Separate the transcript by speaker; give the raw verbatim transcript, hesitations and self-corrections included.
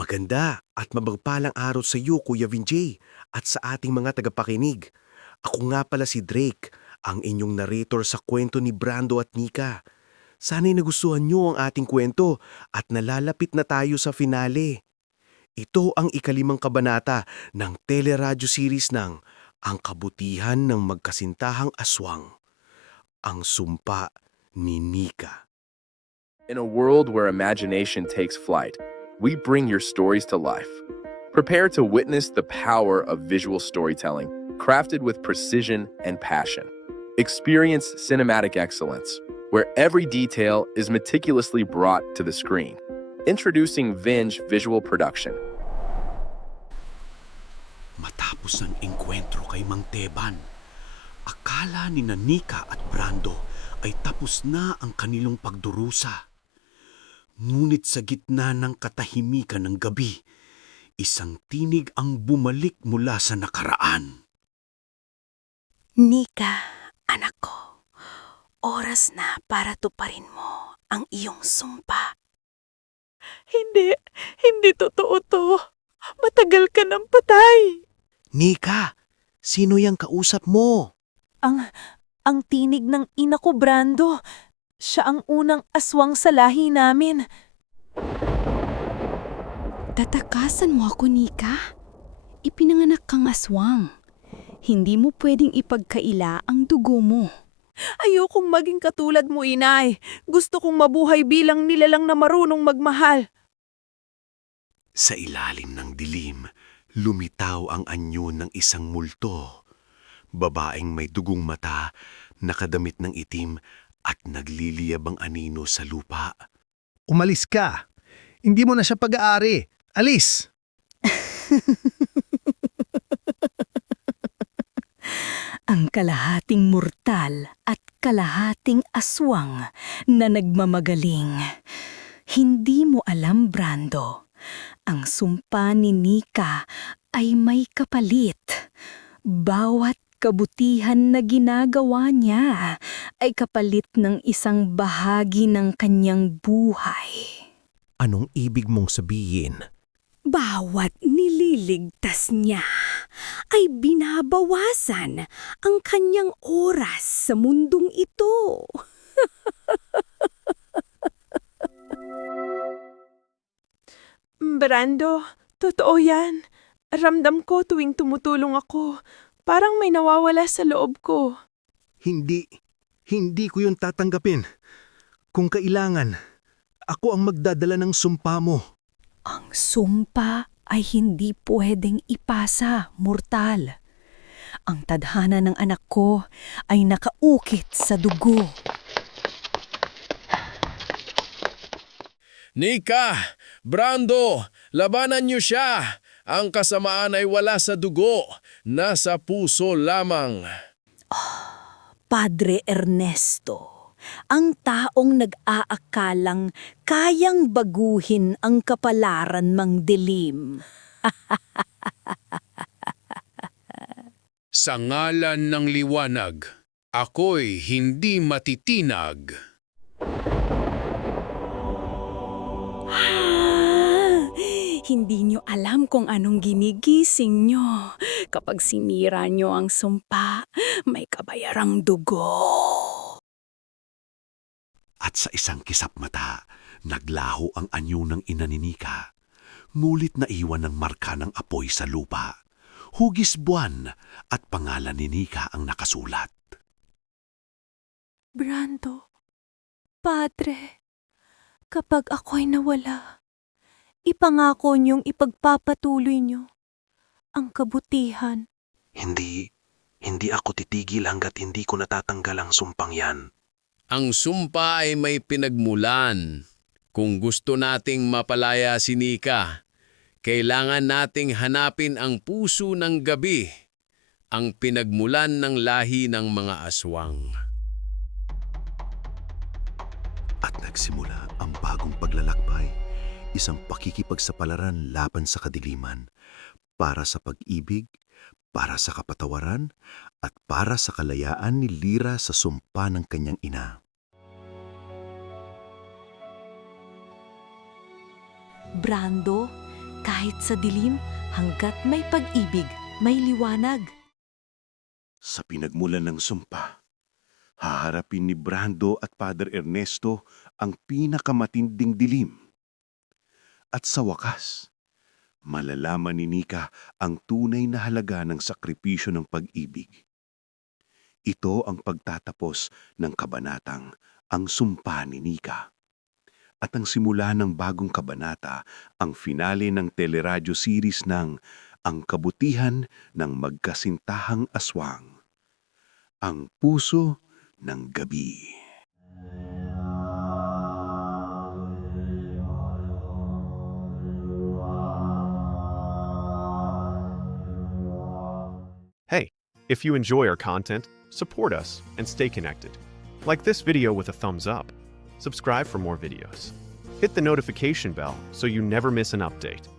Speaker 1: Maganda at mabagpalang araw sa iyo, Kuya Vinjay, at sa ating mga tagapakinig. Ako nga pala si Drake, ang inyong narrator sa kwento ni Brando at Nika. Sana'y nagustuhan niyo ang ating kwento at nalalapit na tayo sa finale. Ito ang ikalimang kabanata ng teleradyo series ng Ang Kabutihan ng Magkasintahang Aswang, ang Sumpa ni Nika.
Speaker 2: In a world where imagination takes flight, we bring your stories to life. Prepare to witness the power of visual storytelling, crafted with precision and passion. Experience cinematic excellence, where every detail is meticulously brought to the screen. Introducing Vinge Visual Production.
Speaker 1: Matapos ang engkwentro kay Mang Teban, akala ni Nika at Brando ay tapos na ang kanilang pagdurusa. Ngunit sa gitna ng katahimikan ng gabi, isang tinig ang bumalik mula sa nakaraan.
Speaker 3: Nika, anak ko, oras na para tuparin mo ang iyong sumpa. Hindi, hindi totoo to. Matagal ka ng patay.
Speaker 1: Nika, sino yang kausap mo?
Speaker 3: Ang, ang tinig ng ina ko, Brando. Siya ang unang aswang sa lahi namin.
Speaker 4: Tatakasan mo ako, Nika. Ipinanganak kang aswang. Hindi mo pwedeng ipagkaila ang dugo mo.
Speaker 3: Ayokong maging katulad mo, inay. Gusto kong mabuhay bilang nilalang na marunong magmahal.
Speaker 1: Sa ilalim ng dilim, lumitaw ang anyo ng isang multo. Babaeng may dugong mata, nakadamit ng itim at nagliliyabang anino sa lupa.
Speaker 5: Umalis ka. Hindi mo na siya pag-aari. Alis!
Speaker 4: Ang kalahating mortal at kalahating aswang na nagmamagaling. Hindi mo alam, Brando. Ang sumpa ni Nika ay may kapalit. Bawat kabutihan na ginagawa niya ay kapalit ng isang bahagi ng kanyang buhay.
Speaker 1: Anong ibig mong sabihin?
Speaker 6: Bawat nililigtas niya ay binabawasan ang kanyang oras sa mundong ito.
Speaker 3: Brando, totoo yan. Ramdam ko tuwing tumutulong ako. Parang may nawawala sa loob ko.
Speaker 5: Hindi. Hindi ko yun tatanggapin. Kung kailangan, ako ang magdadala ng sumpa mo.
Speaker 4: Ang sumpa ay hindi pwedeng ipasa, mortal. Ang tadhana ng anak ko ay nakaukit sa dugo.
Speaker 7: Nika! Brando! Labanan niyo siya! Ang kasamaan ay wala sa dugo, nasa puso lamang.
Speaker 6: Padre Ernesto, ang taong nag-aakalang kayang baguhin ang kapalaran mang dilim.
Speaker 7: Sa ngalan ng liwanag, ako'y hindi matitinag.
Speaker 6: Hindi nyo alam kung anong ginigising nyo. Kapag sinira nyo ang sumpa, may kabayarang dugo.
Speaker 1: At sa isang kisap mata, naglaho ang anyo ng ina ni Nika. Ngulit na iwan ng marka ng apoy sa lupa. Hugis buwan at pangalan ni Nika ang nakasulat.
Speaker 3: Brando, Padre, kapag ako'y nawala, ipangako niyong ipagpapatuloy niyo ang kabutihan.
Speaker 1: Hindi, hindi ako titigil hanggat hindi ko natatanggal ang sumpang yan.
Speaker 7: Ang sumpa ay may pinagmulan. Kung gusto nating mapalaya si Nika, kailangan nating hanapin ang puso ng gabi, ang pinagmulan ng lahi ng mga aswang.
Speaker 1: At nagsimula ang bagong paglalakbay, isang pakikipagsapalaran laban sa kadiliman, para sa pag-ibig, para sa kapatawaran, at para sa kalayaan ni Lyra sa sumpa ng kanyang ina.
Speaker 3: Brando,
Speaker 4: Kahit sa dilim, hanggat may pag-ibig, may liwanag.
Speaker 1: Sa pinagmulan ng sumpa, haharapin ni Brando at Father Ernesto ang pinakamatinding dilim. At sa wakas, malalaman ni Nika ang tunay na halaga ng sakripisyo ng pag-ibig. Ito ang pagtatapos ng kabanatang Ang Sumpa ni Nika. At ang simula ng bagong kabanata, ang finale ng teleradyo series ng Ang Kabutihan ng Magkasintahang Aswang. Ang Puso ng Gabi.
Speaker 8: Hey, if you enjoy our content, support us and stay connected. Like this video with a thumbs up. Subscribe for more videos. Hit the notification bell so you never miss an update.